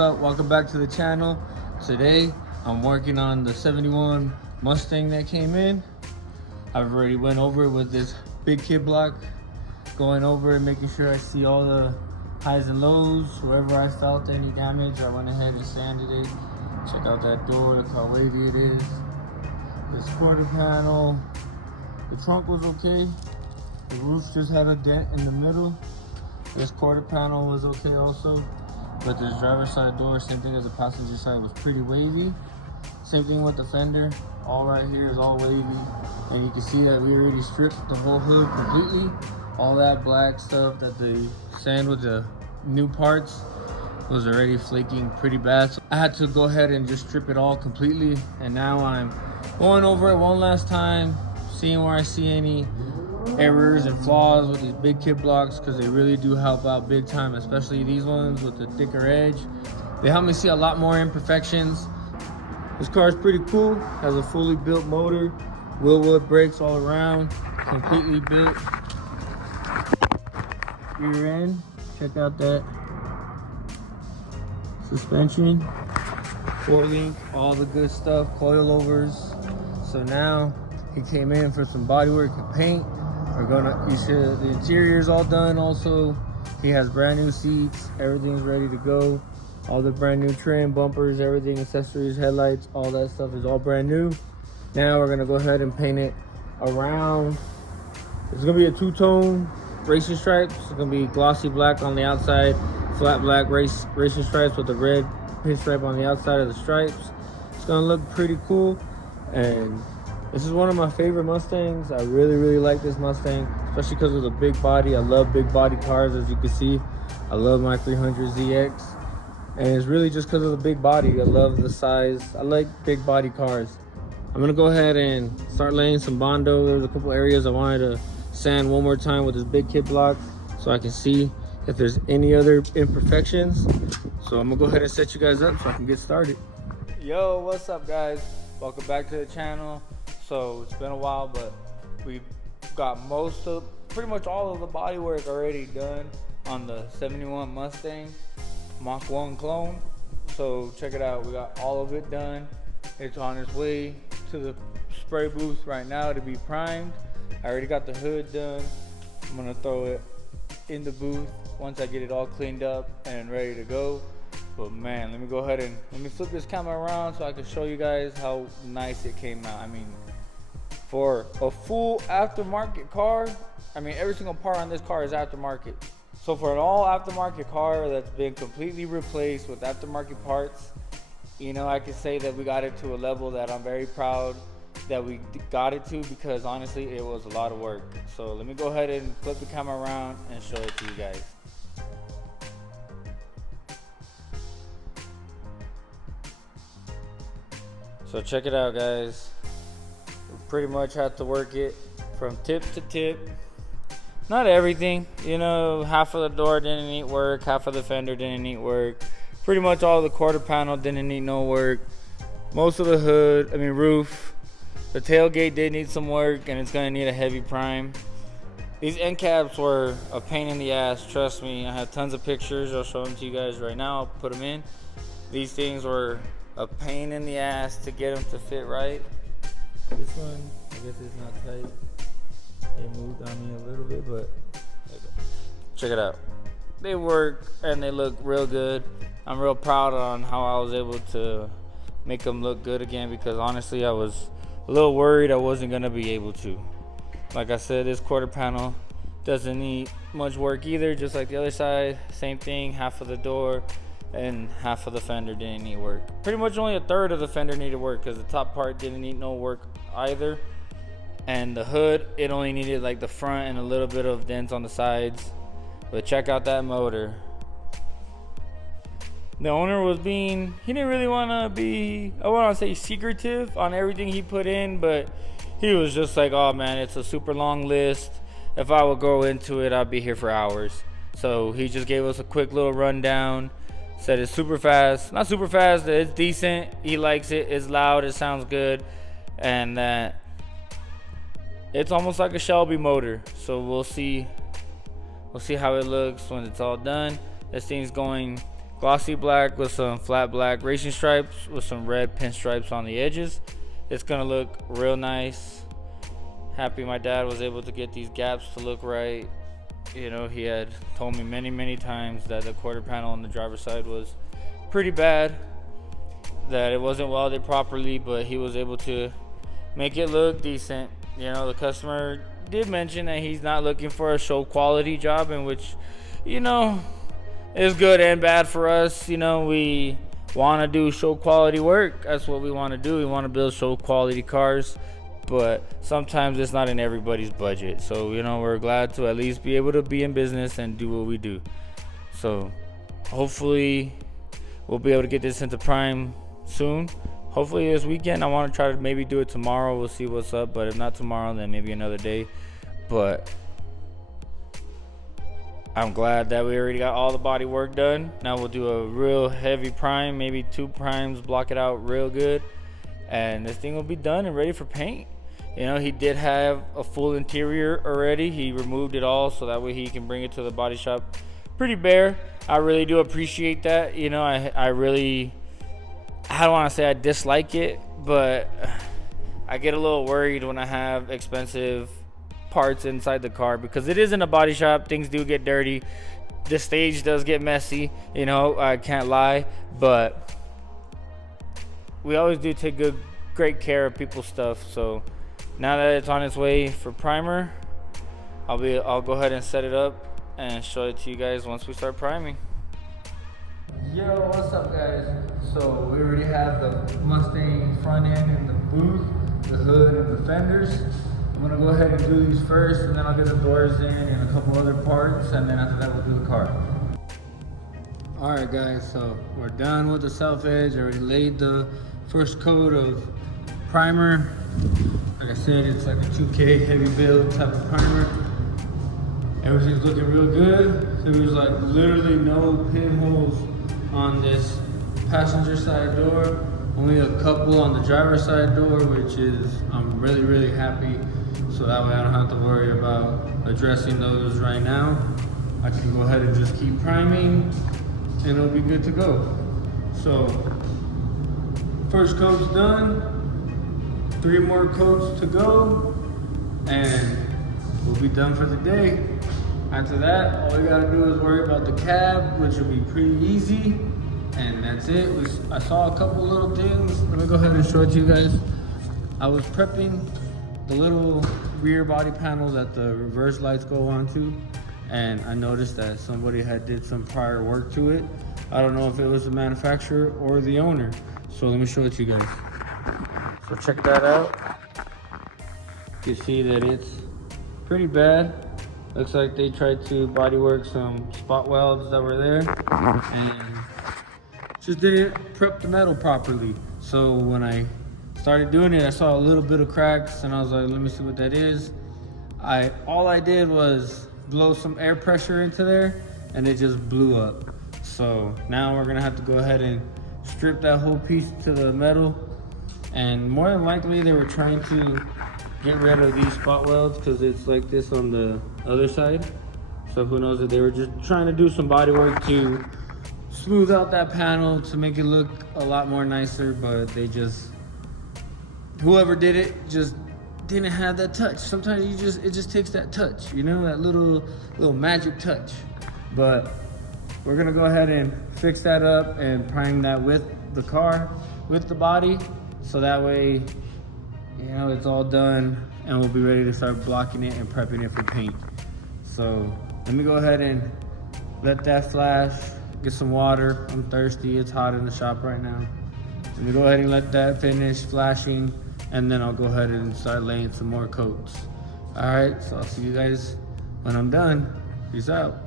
up? Welcome back to the channel. Today I'm working on the 71 Mustang that came in. I've already went over it with this big kid block, going over it, making sure I see all the highs and lows. Wherever I felt any damage, I went ahead and sanded it. Check out that door, look how wavy it is. This quarter panel, the trunk was okay. The roof just had a dent in the middle. This quarter panel was okay also. But this driver's side door, same thing as the passenger side, was pretty wavy. Same thing with the fender. All right here is all wavy. And you can see that we already stripped the whole hood completely. All that black stuff that they sand with the new parts was already flaking pretty bad. So I had to go ahead and just strip it all completely. And now I'm going over it one last time, seeing where I see any errors and flaws with these big kit blocks, because they really do help out big time, especially these ones with the thicker edge. They help me see a lot more imperfections. This car is pretty cool, has a fully built motor, Willwood brakes all around, completely built. Rear end, check out that suspension, 4-link, all the good stuff, coilovers. So now he came in for some bodywork and paint. The interior's all done also. He has brand new seats, everything's ready to go. All the brand new trim, bumpers, everything, accessories, headlights, all that stuff is all brand new. Now we're gonna go ahead and paint it around. It's gonna be a two-tone racing stripes. It's gonna be glossy black on the outside, flat black racing stripes with the red pinstripe on the outside of the stripes. It's gonna look pretty cool. And this is one of my favorite Mustangs. I really like this Mustang, especially because of the big body. I love big body cars, as you can see. I love my 300ZX. And it's really just because of the big body. I love the size. I like big body cars. I'm gonna go ahead and start laying some Bondo. There's a couple areas I wanted to sand one more time with this big kit block so I can see if there's any other imperfections. So I'm gonna go ahead and set you guys up so I can get started. Yo, what's up guys? Welcome back to the channel. So it's been a while, but we got pretty much all of the body work already done on the 71 Mustang Mach 1 clone. So check it out, we got all of it done. It's on its way to the spray booth right now to be primed. I already got the hood done. I'm gonna throw it in the booth once I get it all cleaned up and ready to go. But man, let me go ahead and flip this camera around so I can show you guys how nice it came out. I mean, for a full aftermarket car, I mean, every single part on this car is aftermarket. So for an all aftermarket car that's been completely replaced with aftermarket parts, you know, I can say that we got it to a level that I'm very proud that we got it to, because honestly, it was a lot of work. So let me go ahead and flip the camera around and show it to you guys. So check it out, guys. We pretty much had to work it from tip to tip. Not everything, you know, half of the door didn't need work, half of the fender didn't need work. Pretty much all the quarter panel didn't need no work. Most of the hood, roof. The tailgate did need some work, and it's gonna need a heavy prime. These end caps were a pain in the ass, trust me. I have tons of pictures, I'll show them to you guys right now, I'll put them in. These things were a pain in the ass to get them to fit right. This one, I guess it's not tight. It moved on me a little bit, but check it out. They work and they look real good. I'm real proud on how I was able to make them look good again, because honestly I was a little worried I wasn't gonna be able to. Like I said, this quarter panel doesn't need much work either, just like the other side. Same thing, half of the door and half of the fender didn't need work. Pretty much only a third of the fender needed work, because the top part didn't need no work either. And the hood, it only needed like the front and a little bit of dents on the sides. But check out that motor. The owner he didn't really want to be, I want to say, secretive on everything he put in, but he was just like, oh man, it's a super long list. If I would go into it, I'd be here for hours. So he just gave us a quick little rundown. Said it's super fast, not super fast, it's decent, he likes it, it's loud, it sounds good, and that it's almost like a Shelby motor. So we'll see how it looks when it's all done. This thing's going Glossy black with some flat black racing stripes with some red pinstripes on the edges. It's gonna look real nice. Happy my dad was able to get these gaps to look right. You know, he had told me many times that the quarter panel on the driver's side was pretty bad, that it wasn't welded properly, but he was able to make it look decent. You know, the customer did mention that he's not looking for a show quality job, in which, you know, is good and bad for us. You know, we want to do show quality work. That's what we want to do. We want to build show quality cars, but sometimes it's not in everybody's budget. So, you know, we're glad to at least be able to be in business and do what we do. So hopefully we'll be able to get this into prime soon. Hopefully this weekend. I want to try to maybe do it tomorrow. We'll see what's up, but if not tomorrow, then maybe another day. But I'm glad that we already got all the body work done. Now we'll do a real heavy prime, maybe 2 primes, block it out real good, and this thing will be done and ready for paint. You know, he did have a full interior already. He removed it all so that way he can bring it to the body shop pretty bare. I really do appreciate that. You know, I don't want to say I dislike it, but I get a little worried when I have expensive parts inside the car, because it is in a body shop. Things do get dirty. The stage does get messy, you know, I can't lie, but we always do take great care of people's stuff. So now that it's on its way for primer, I'll go ahead and set it up and show it to you guys once we start priming. Yo, what's up guys? So we already have the Mustang front end in the booth, the hood and the fenders. I'm gonna go ahead and do these first, and then I'll get the doors in and a couple other parts, and then after that we'll do the car. Alright guys, so we're done with the self edge. I already laid the first coat of primer. Like I said, it's like a 2K heavy build type of primer. Everything's looking real good. There was like literally no pinholes on this passenger side door. Only a couple on the driver's side door, which is, I'm really happy. So that way I don't have to worry about addressing those right now. I can go ahead and just keep priming and it'll be good to go. So first coat's done, 3 more coats to go, and we'll be done for the day. After that, all we gotta do is worry about the cab, which will be pretty easy, and that's it. I saw a couple little things. Let me go ahead and show it to you guys. I was prepping the little rear body panel that the reverse lights go onto, and I noticed that somebody had did some prior work to it. I don't know if it was the manufacturer or the owner, so let me show it to you guys. So check that out. You see that it's pretty bad. Looks like they tried to bodywork some spot welds that were there and just didn't prep the metal properly. So when I started doing it, I saw a little bit of cracks and I was like, let me see what that is. All I did was blow some air pressure into there and it just blew up. So now we're gonna have to go ahead and strip that whole piece to the metal, and more than likely they were trying to get rid of these spot welds because it's like this on the other side. So who knows if they were just trying to do some body work to smooth out that panel to make it look a lot more nicer, but they just, whoever did it just didn't have that touch. Sometimes it just takes that touch, you know, that little magic touch. But we're gonna go ahead and fix that up and prime that with the car, with the body, so that way, you know, it's all done and we'll be ready to start blocking it and prepping it for paint. So let me go ahead and let that flash, get some water. I'm thirsty, it's hot in the shop right now. Let me go ahead and let that finish flashing, and then I'll go ahead and start laying some more coats. All right, so I'll see you guys when I'm done. Peace out.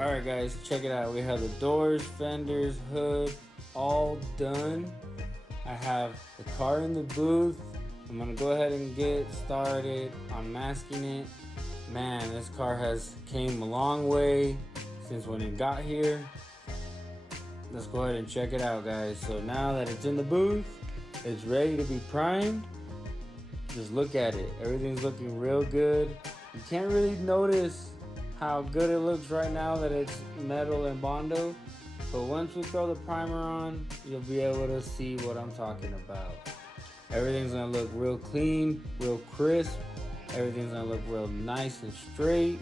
All right guys, check it out. We have the doors, fenders, hood all done. I have the car in the booth. I'm gonna go ahead and get started on masking it. Man, this car has came a long way since when it got here. let's go ahead and check it out, guys. So now that it's in the booth, it's ready to be primed. Just look at it. Everything's looking real good. You can't really notice how good it looks right now that it's metal and Bondo. But once we throw the primer on, you'll be able to see what I'm talking about. Everything's gonna look real clean, real crisp. Everything's gonna look real nice and straight.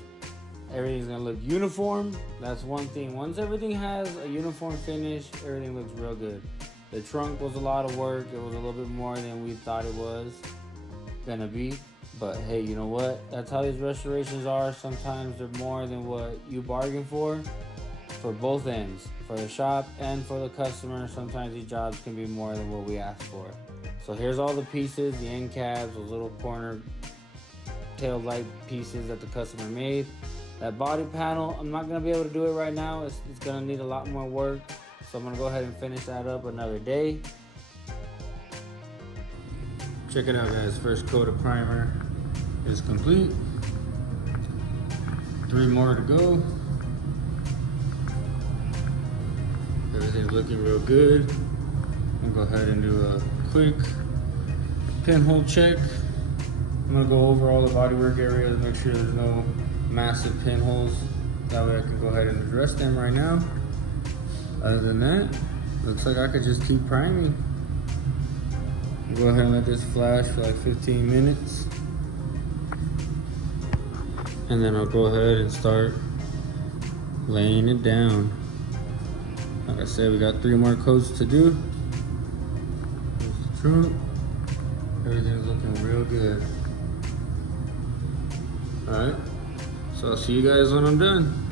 Everything's gonna look uniform. That's one thing. Once everything has a uniform finish, everything looks real good. The trunk was a lot of work. It was a little bit more than we thought it was gonna be. But hey, you know what? That's how these restorations are. Sometimes they're more than what you bargain for both ends. For the shop and for the customer, sometimes these jobs can be more than what we asked for. So here's all the pieces, the end caps, those little corner tail light pieces that the customer made. That body panel, I'm not gonna be able to do it right now. It's gonna need a lot more work. So I'm gonna go ahead and finish that up another day. Check it out, guys. First coat of primer is complete. 3 more to go. Everything's looking real good. I'm gonna go ahead and do a quick pinhole check. I'm gonna go over all the bodywork areas, make sure there's no massive pinholes. That way I can go ahead and address them right now. Other than that, looks like I could just keep priming. Go ahead and let this flash for like 15 minutes. And then I'll go ahead and start laying it down. Like I said, we got 3 more coats to do. Here's the trunk. Everything's looking real good. Alright, so I'll see you guys when I'm done.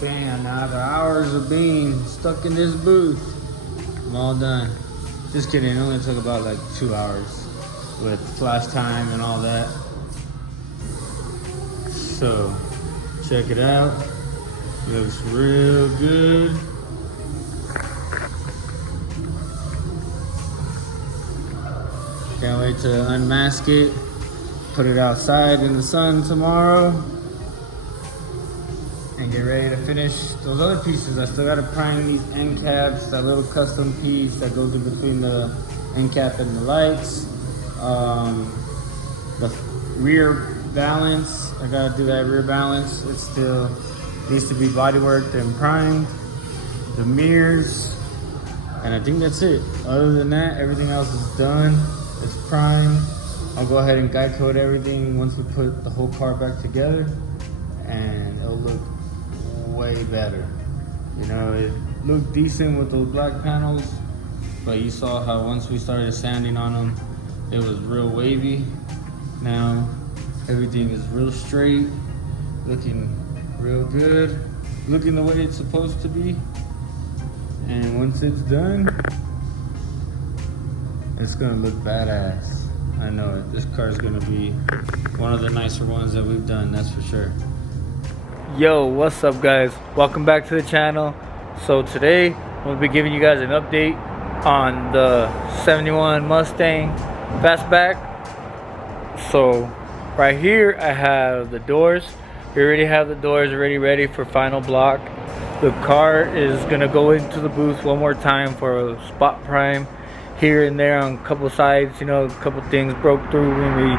Bam, now after hours of being stuck in this booth, I'm all done. Just kidding, it only took about like 2 hours with flash time and all that. So, check it out. Looks real good. Can't wait to unmask it, put it outside in the sun tomorrow, and get ready to finish those other pieces. I still gotta prime these end caps, that little custom piece that goes in between the end cap and the lights. The rear balance, I gotta do that rear balance. It still needs to be bodyworked and primed. The mirrors, and I think that's it. Other than that, everything else is done. It's primed. I'll go ahead and guide code everything once we put the whole car back together, and it'll look way better. You know, it looked decent with those black panels, but you saw how once we started sanding on them, it was real wavy. Now everything is real straight, looking real good, looking the way it's supposed to be. And once it's done, it's gonna look badass. I know it. This car is gonna be one of the nicer ones that we've done, that's for sure. Yo, what's up, guys? Welcome back to the channel. So today I'm gonna be giving you guys an update on the 71 Mustang Fastback. So right here I have the doors. We already have the doors already ready for final block. The car is gonna go into the booth one more time for a spot prime here and there on a couple sides. You know, a couple things broke through when we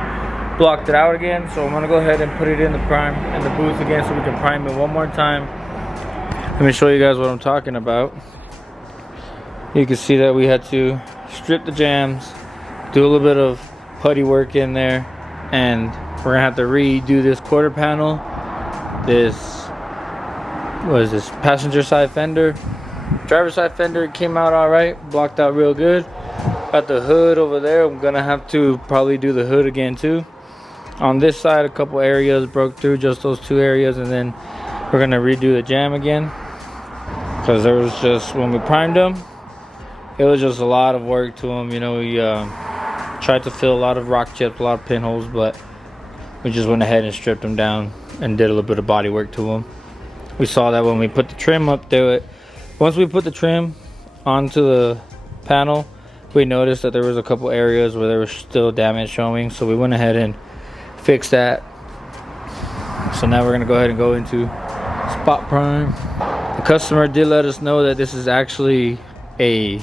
blocked it out again. So I'm gonna go ahead and put it in the booth again so we can prime it one more time. Let me show you guys what I'm talking about. You can see that we had to strip the jams, do a little bit of putty work in there, and we're gonna have to redo this quarter panel. This, what is this, passenger side fender. Driver side fender came out all right, blocked out real good. Got the hood over there. I'm gonna have to probably do the hood again too. On this side, a couple areas broke through, just those 2 areas, and then we're gonna redo the jam again, because there was just, when we primed them, it was just a lot of work to them. You know, we tried to fill a lot of rock chips, a lot of pinholes, but we just went ahead and stripped them down and did a little bit of body work to them. We saw that when we put the trim up to it. Once we put the trim onto the panel, we noticed that there was a couple areas where there was still damage showing, so we went ahead and fixed that. So now we're gonna go ahead and go into spot prime. The customer did let us know that this is actually a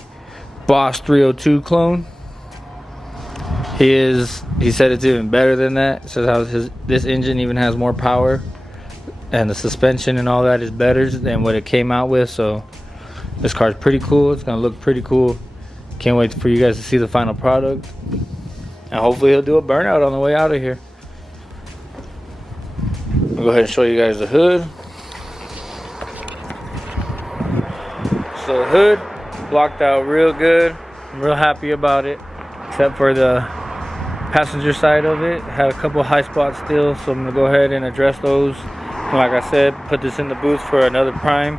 Boss 302 clone. He said it's even better than that. It says how this engine even has more power, and the suspension and all that is better than what it came out with. So this car is pretty cool. It's gonna look pretty cool. Can't wait for you guys to see the final product, and hopefully he'll do a burnout on the way out of here. I'll go ahead and show you guys the hood. So the hood blocked out real good. I'm real happy about it, except for the passenger side of it. Had a couple high spots still, so I'm gonna go ahead and address those. And like I said, put this in the booth for another prime.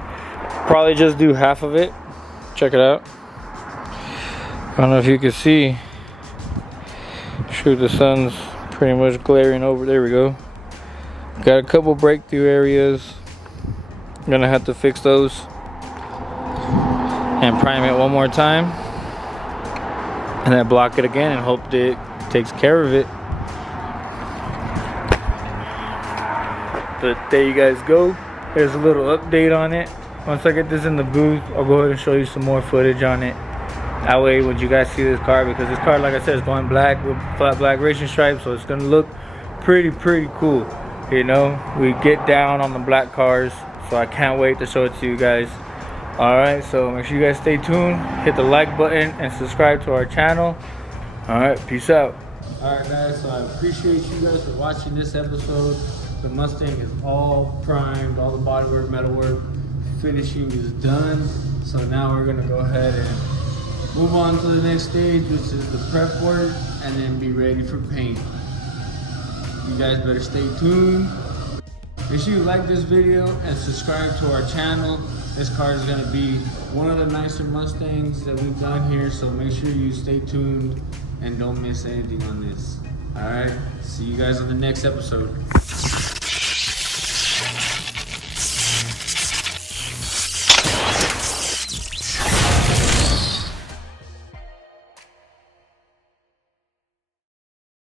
Probably just do half of it. Check it out. I don't know if you can see. Shoot, the sun's pretty much glaring over. There we go. Got a couple breakthrough areas. I'm gonna have to fix those and prime it one more time, and then block it again and hope that it takes care of it. But there you guys go. There's a little update on it. Once I get this in the booth, I'll go ahead and show you some more footage on it. That way when you guys see this car, because this car, like I said, is going black with flat black racing stripes, so it's gonna look pretty cool. You know, we get down on the black cars, so I can't wait to show it to you guys. Alright, so make sure you guys stay tuned, hit the like button, and subscribe to our channel. Alright, peace out. Alright guys, so I appreciate you guys for watching this episode. The Mustang is all primed, all the bodywork, metalwork, finishing is done. So now we're gonna go ahead and move on to the next stage, which is the prep work, and then be ready for paint. You guys better stay tuned. Make sure you like this video and subscribe to our channel. This car is gonna be one of the nicer Mustangs that we've done here, so make sure you stay tuned and don't miss anything on this. All right, see you guys on the next episode.